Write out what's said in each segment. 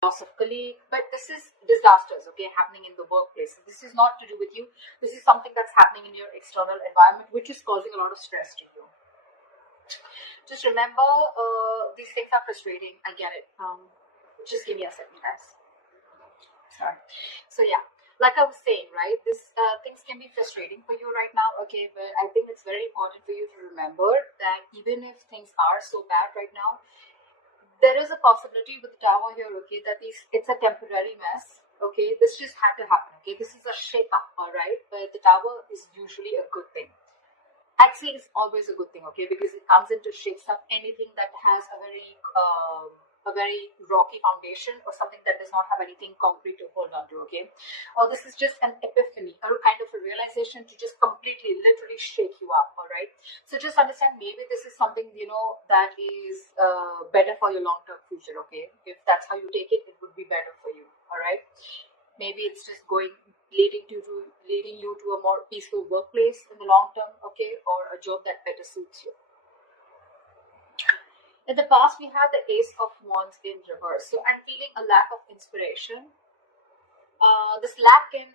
loss of colleague, but this is disasters, okay, happening in the workplace. So this is not to do with you. This is something that's happening in your external environment, which is causing a lot of stress to you. Just remember, these things are frustrating. I get it. Just give me a second, guys. Sorry. So yeah, like I was saying, right, this things can be frustrating for you right now, okay, but I think it's very important for you to remember that even if things are so bad right now, there is a possibility with the tower here, okay, that it's a temporary mess, okay. This just had to happen, okay. This is a shake up, all right, but the tower is usually a good thing. Actually, it's always a good thing, okay, because it comes into shakes up anything that has a very rocky foundation, or something that does not have anything concrete to hold on to, okay. Or this is just an epiphany, or kind of a realization to just completely, literally shake you up, all right. So just understand, maybe this is something, that is better for your long-term future, okay. If that's how you take it, it would be better for you, all right. Maybe it's just leading you to a more peaceful workplace in the long term, okay, or a job that better suits you. In the past, we have the Ace of Wands in reverse, so I'm feeling a lack of inspiration. This lack can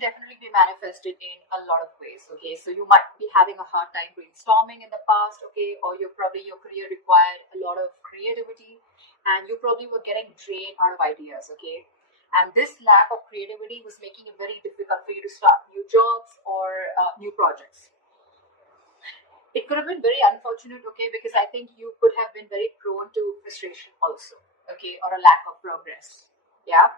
definitely be manifested in a lot of ways, okay. So you might be having a hard time brainstorming in the past, okay, or your career required a lot of creativity, and you probably were getting drained out of ideas, okay. And this lack of creativity was making it very difficult for you to start new jobs or new projects. It could have been very unfortunate, okay, because I think you could have been very prone to frustration also, okay, or a lack of progress. Yeah.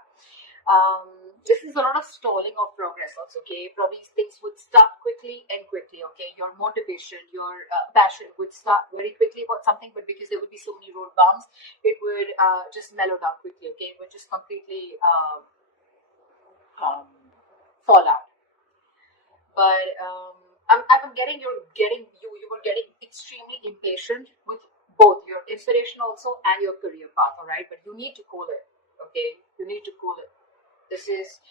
This is a lot of stalling of progress also, okay. Probably things would start quickly and quickly, okay. Your motivation, your passion would start very quickly about something, but because there would be so many road bumps, it would just mellow down quickly, okay. It would just completely fall out. But I'm getting you were getting extremely impatient with both your inspiration also and your career path, all right. But you need to cool it, okay. You need to cool it. This is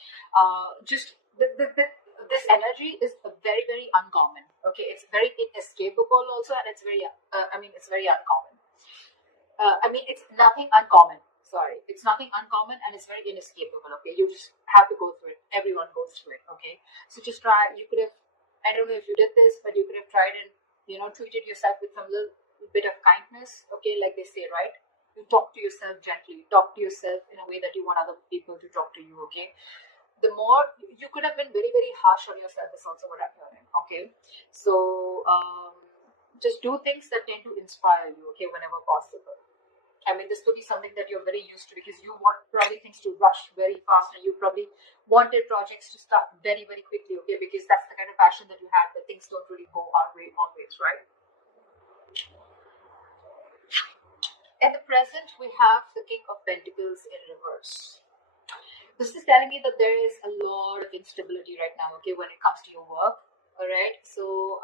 just this energy is very, very uncommon, okay. It's very inescapable also, and it's very it's very uncommon. It's nothing uncommon. Sorry, it's nothing uncommon, and it's very inescapable, okay. You just have to go through it. Everyone goes through it, okay. So just try. You could have, I don't know if you did this, but you could have tried and treated yourself with some little bit of kindness, okay. Like they say, right, you talk to yourself gently, talk to yourself in a way that you want other people to talk to you, okay. The more you could have been very, very harsh on yourself is also what I'm hearing, okay. So just do things that tend to inspire you, okay, whenever possible. This could be something that you're very used to, because you want probably things to rush very fast, and you probably wanted projects to start very, very quickly, okay, because that's the kind of passion that you have, that things don't really go our way always, right? At the present, we have the King of Pentacles in reverse. This is telling me that there is a lot of instability right now, okay, when it comes to your work. All right, so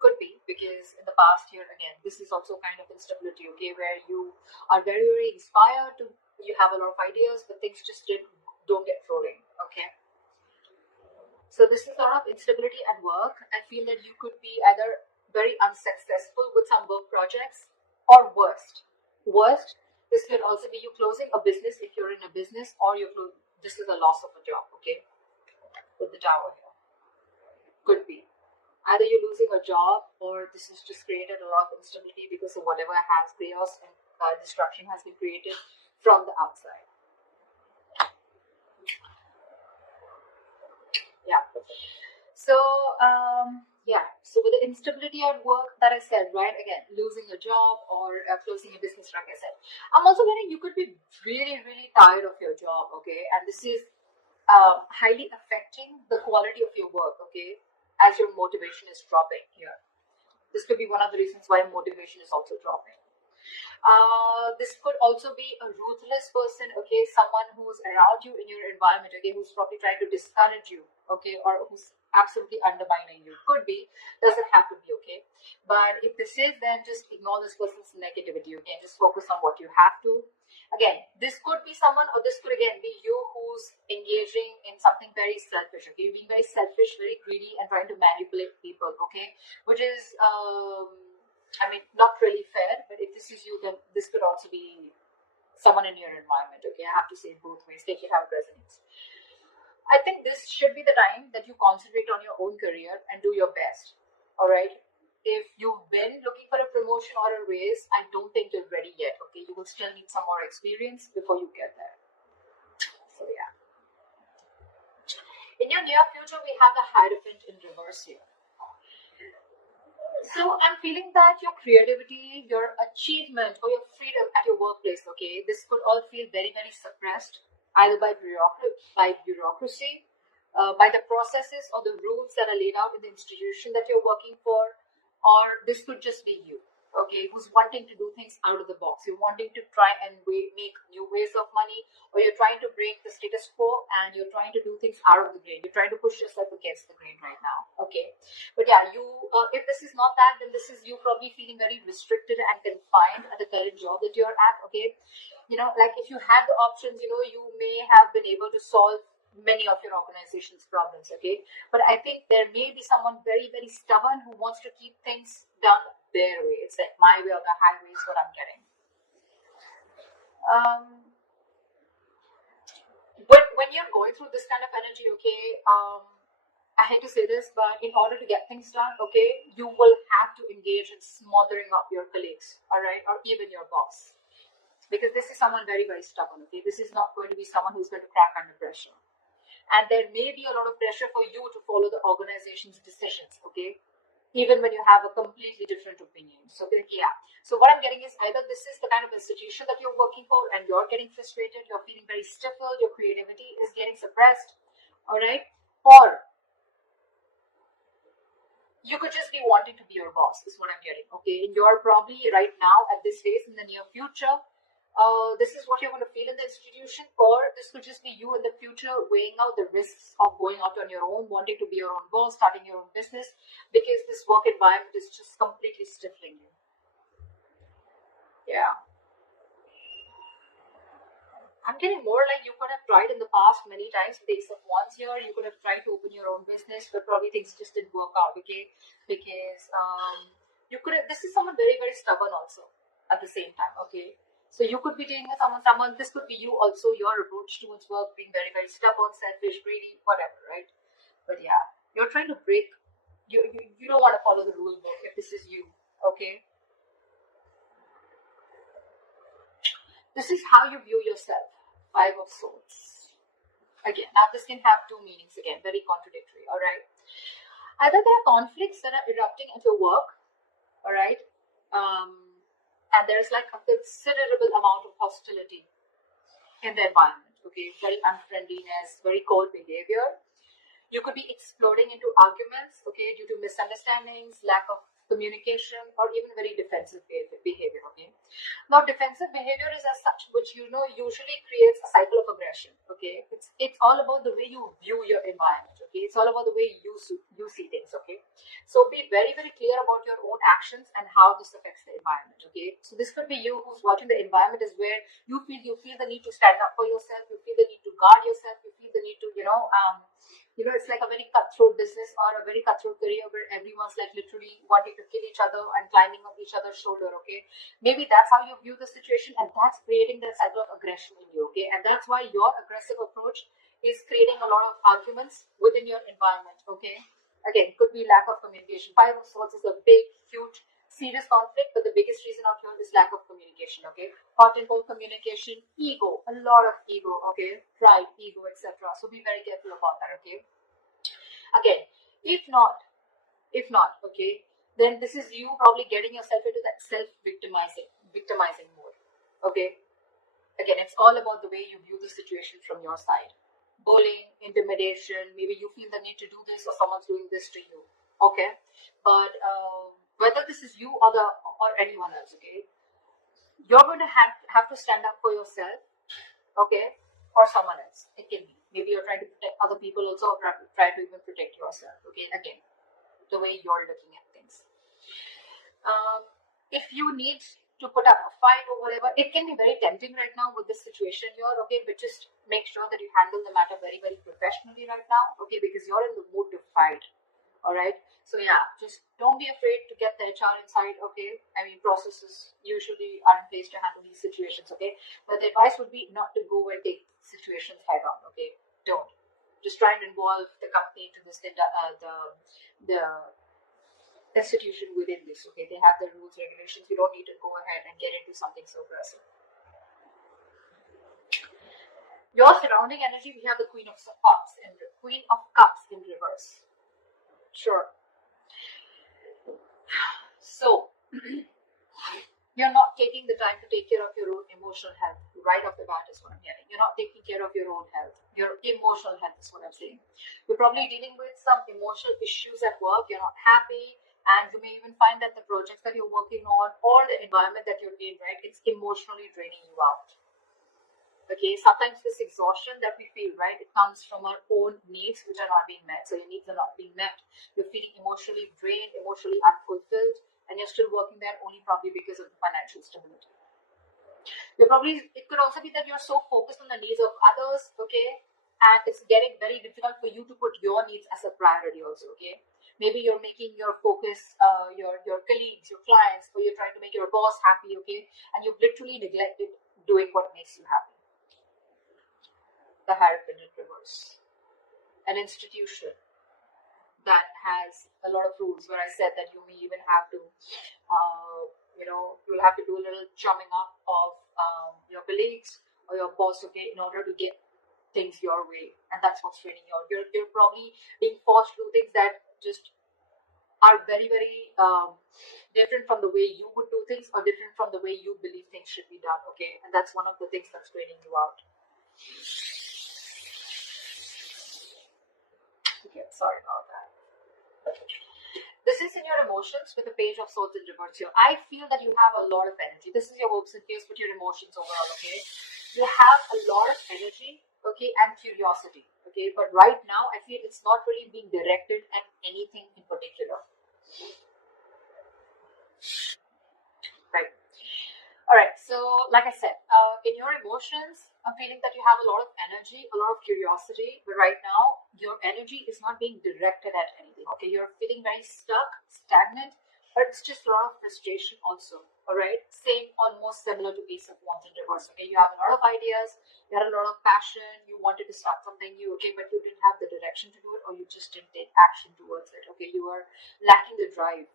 could be because in the past year, again, this is also kind of instability, okay, where you are very, very inspired to, you have a lot of ideas, but things just don't get rolling, okay. So this is a lot of instability at work. I feel that you could be either very unsuccessful with some work projects, or worst, this could also be you closing a business if you're in a business, or this is a loss of a job, okay, with the tower here. Could be either you're losing a job, or this has just created a lot of instability because of whatever has chaos and destruction has been created from the outside. Yeah. So so with the instability at work that I said, right, again, losing a job or closing a business, like I said, I'm also getting you could be really, really tired of your job, okay, and this is highly affecting the quality of your work, okay, as your motivation is dropping here. This could be one of the reasons why motivation is also dropping. This could also be a ruthless person, okay, someone who's around you in your environment, okay, who's probably trying to discourage you, okay, or who's absolutely undermining you. Could be, doesn't have to be, okay. But if this is, then just ignore this person's negativity, okay, and just focus on what you have to. Again, this could be someone, or this could again be you who's engaging in something very selfish, okay, you're being very selfish, very greedy, and trying to manipulate people, okay, which is not really fair. But if this is you, then this could also be someone in your environment. Okay, I have to say it both ways. Take it how it resonates. I think this should be the time that you concentrate on your own career and do your best. All right. If you've been looking for a promotion or a raise, I don't think you're ready yet. Okay, you will still need some more experience before you get there. So yeah. In your near future, we have the Hierophant in reverse here. So I'm feeling that your creativity, your achievement, or your freedom at your workplace, okay, this could all feel very, very suppressed, either by bureaucracy, by the processes or the rules that are laid out in the institution that you're working for, or this could just be you, okay, who's wanting to do things out of the box. You're wanting to try and make new ways of money, or you're trying to break the status quo and you're trying to do things out of the grain. You're trying to push yourself against the grain right now, okay? But yeah, if this is not that, then this is you probably feeling very restricted and confined at the current job that you're at, okay? Like if you had the options, you may have been able to solve many of your organization's problems, okay? But I think there may be someone very, very stubborn who wants to keep things done their way. It's like my way or the highway is what I'm getting. But when you're going through this kind of energy, okay, I hate to say this, but in order to get things done, okay, you will have to engage in smothering up your colleagues, all right, or even your boss. Because this is someone very, very stubborn, okay? This is not going to be someone who's going to crack under pressure. And there may be a lot of pressure for you to follow the organization's decisions, okay? Even when you have a completely different opinion. So, yeah. So what I'm getting is either this is the kind of institution that you're working for and you're getting frustrated, you're feeling very stifled, your creativity is getting suppressed, all right? Or you could just be wanting to be your boss, is what I'm getting, okay? And you're probably right now at this phase in the near future, this is what you're going to feel in the institution, or this could just be you in the future weighing out the risks of going out on your own, wanting to be your own boss, starting your own business, because this work environment is just completely stifling you. Yeah. I'm getting more like you could have tried in the past many times, with the except once here, you could have tried to open your own business, but probably things just didn't work out, okay? Because you could have, this is someone very, very stubborn also at the same time, okay? So you could be dealing with someone, this could be you also, your approach towards work being very, very stubborn, selfish, greedy, whatever, right? But yeah, you're trying to break, you don't want to follow the rule book if this is you, okay? This is how you view yourself, 5 of Swords. Again, now this can have two meanings again, very contradictory, all right? Either there are conflicts that are erupting at your work, all right? And there's like a considerable amount of hostility in the environment, okay? Very unfriendliness, very cold behavior. You could be exploding into arguments, okay, due to misunderstandings, lack of communication, or even very defensive behavior, okay? Now, defensive behavior is as such, which usually creates a cycle of aggression, okay? It's all about the way you view your environment, okay? It's all about the way you see things, okay? So be very, very clear about your own actions and how this affects the environment, okay? So this could be you who's watching the environment is where you feel the need to stand up for yourself, you feel the need to guard yourself, you feel the need to, it's like a very cutthroat business or a very cutthroat career where everyone's like literally wanting to kill each other and climbing on each other's shoulder, okay? Maybe that's how you view the situation, and that's creating that cycle of aggression in you, okay? And that's why your aggressive approach is creating a lot of arguments within your environment, okay? Again, could be lack of communication. 5 of Swords is a big, huge, serious conflict, but the biggest reason out here is lack of communication, okay? Hot and cold communication, ego, a lot of ego, okay? Pride, ego, etc. So be very careful about that, okay? Again, if not, okay, then this is you probably getting yourself into that victimizing mode, okay? Again, it's all about the way you view the situation from your side. Bullying, intimidation, maybe you feel the need to do this or someone's doing this to you, okay? But whether this is you or anyone else, okay, you're going to have to stand up for yourself, okay, or someone else. It can be. Maybe you're trying to protect other people also, or try to even protect yourself, okay? Again, the way you're looking at things. If you need to put up a fight or whatever, it can be very tempting right now with this situation here, okay? But just make sure that you handle the matter very, very professionally right now, okay? Because you're in the mood to fight, All right. So yeah, just don't be afraid to get the HR inside. Okay. I mean, processes usually are in place to handle these situations. Okay. But the advice would be not to go and take situations head on. Okay. Don't. Just try and involve the company into this, the institution within this. Okay. They have their rules, regulations. You don't need to go ahead and get into something so aggressive. Your surrounding energy, we have the Queen of Cups and the Queen of Cups in reverse. Sure. So, you're not taking the time to take care of your own emotional health right off the bat is what I'm hearing. You're not taking care of your own health. Your emotional health is what I'm saying. You're probably dealing with some emotional issues at work. You're not happy. And you may even find that the projects that you're working on or the environment that you're in, right, it's emotionally draining you out. Okay, sometimes this exhaustion that we feel, right, it comes from our own needs which are not being met. So your needs are not being met. You're feeling emotionally drained, emotionally unfulfilled, and you're still working there only probably because of the financial stability. It could also be that you're so focused on the needs of others, okay, and it's getting very difficult for you to put your needs as a priority also, okay. Maybe you're making your focus, your colleagues, your clients, or you're trying to make your boss happy, okay, and you've literally neglected doing what makes you happy. The Hierophant in reverse. An institution that has a lot of rules where I said that you may even have to, you'll have to do a little chumming up of your colleagues or your boss, okay, in order to get things your way. And that's what's training you out. You're probably being forced to do things that just are very, very different from the way you would do things or different from the way you believe things should be done, okay? And that's one of the things that's training you out. Okay, sorry about that. This is in your emotions with the Page of Swords in reverse here. I feel that you have a lot of energy. This is your hopes and fears, but your emotions overall, okay? You have a lot of energy, okay, and curiosity, okay? But right now, I feel it's not really being directed at anything in particular. Right. All right, so like I said, in your emotions, I'm feeling that you have a lot of energy, a lot of curiosity, but right now, your energy is not being directed at anything, okay? You're feeling very stuck, stagnant, but it's just a lot of frustration also, all right? Same, almost similar to Ace of Wands in reverse, okay? You have a lot of ideas, you had a lot of passion, you wanted to start something new, okay, but you didn't have the direction to do it, or you just didn't take action towards it, okay? You were lacking the drive.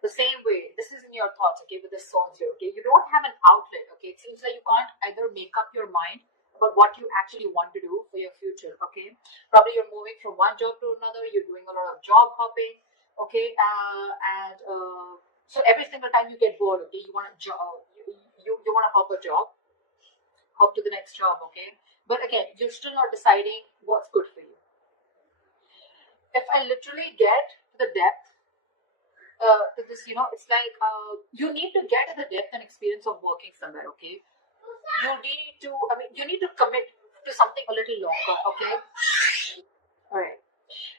The same way, this is in your thoughts, okay, with the swords here, okay? You don't have an outlet, okay? It seems like you can't either make up your mind about what you actually want to do for your future, okay? Probably you're moving from one job to another, you're doing a lot of job hopping, okay? So every single time you get bored, okay, you want to you want to hop a job, hop to the next job, okay? But again, you're still not deciding what's good for you. If I literally get to the depth to this, it's like you need to get to the depth and experience of working somewhere, okay? You need to commit to something a little longer, okay? All right.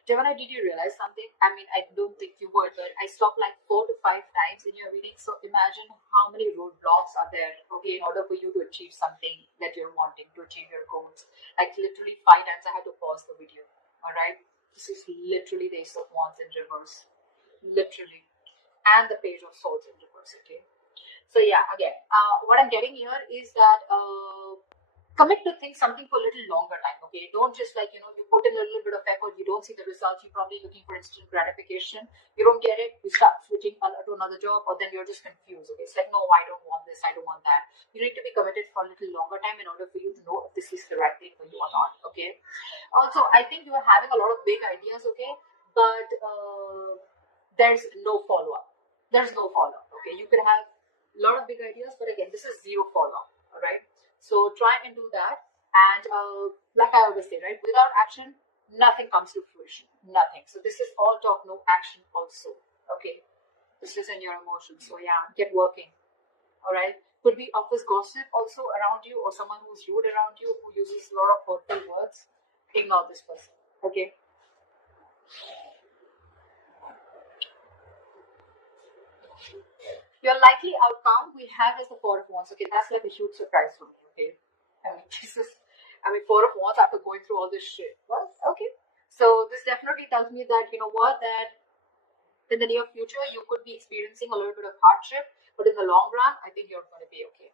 Gemini, did you realize something? I mean, I don't think you would, but I stopped like 4 to 5 times in your reading. So imagine how many roadblocks are there, okay, in order for you to achieve something that you're wanting, to achieve your goals. Like literally 5 times I had to pause the video, all right? This is literally the Ace of Wands in reverse. Literally. And the Page of Swords in reverse, okay? So yeah, again, what I'm getting here is that commit to something for a little longer time, okay? Don't just like, you put in a little bit of effort, you don't see the results, you're probably looking for instant gratification, you don't get it, you start switching to another job, or then you're just confused, okay? It's like, no, I don't want this, I don't want that. You need to be committed for a little longer time in order for you to know if this is the right thing for you or not, okay? Also, I think you are having a lot of big ideas, okay? But there's no follow-up. There's no follow-up, okay? You can have a lot of big ideas, but again, this is zero follow-up, all right? So try and do that. And like I always say, right, without action, nothing comes to fruition. Nothing. So this is all talk, no action also. Okay. This is in your emotions. So yeah, get working. All right. Could be office gossip also around you, or someone who's rude around you, who uses a lot of hurtful words. Ignore this person. Okay. Your likely outcome we have is the Four of Wands. Okay, that's like a huge surprise for me. Okay, Four of Wands after going through all this shit. Well, okay. So this definitely tells me that, you know what, that In the near future, you could be experiencing a little bit of hardship, but in the long run, I think you're going to be okay.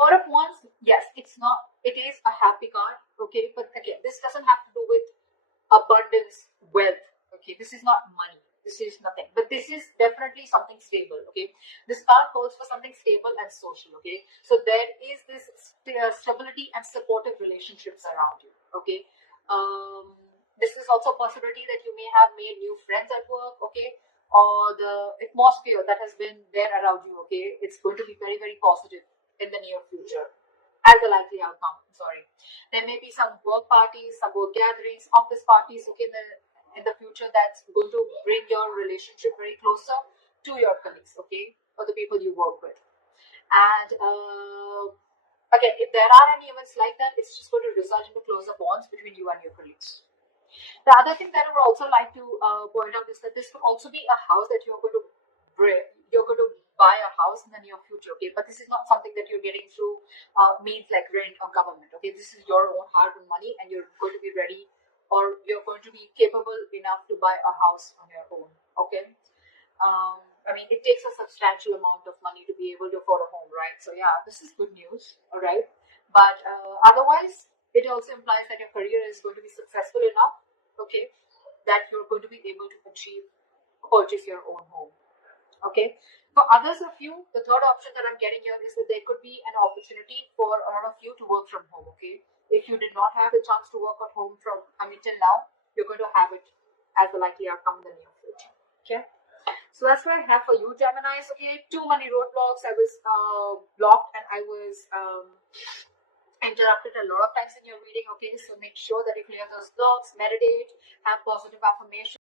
Four of Wands, yes, it is a happy card, okay, but again, this doesn't have to do with abundance, wealth, okay, this is not money, this is nothing, but this is definitely something stable, okay. This card calls for something stable and social, okay, so there is this stability and supportive relationships around you, okay. This is also a possibility that you may have made new friends at work, okay, or the atmosphere that has been there around you, okay, it's going to be very, very positive in the near future as a likely outcome. Sorry, there may be some work parties, some work gatherings, office parties, okay, in the future that's going to bring your relationship very closer to your colleagues, okay, or the people you work with. And again, if there are any events like that, it's just going to result in the closer bonds between you and your colleagues. The other thing that I would also like to point out is that this could also be a house that you're going to buy a house in the near future, okay? But this is not something that you're getting through means like rent or government, okay? This is your own hard-earned money, and you're going to be ready, or you're going to be capable enough to buy a house on your own, okay? I mean, it takes a substantial amount of money to be able to afford a home, right? So yeah, this is good news, all right? But otherwise, it also implies that your career is going to be successful enough, okay, that you're going to be able to purchase your own home, okay. For others of you, the third option that I'm getting here is that there could be an opportunity for a lot of you to work from home, okay. If you did not have the chance to work at home till now, you're going to have it as a likely outcome in the near future, okay. So that's what I have for you, Geminis, okay. Too many roadblocks. I was blocked, and I was interrupted a lot of times in your reading, okay. So make sure that you clear those blocks, meditate, have positive affirmation.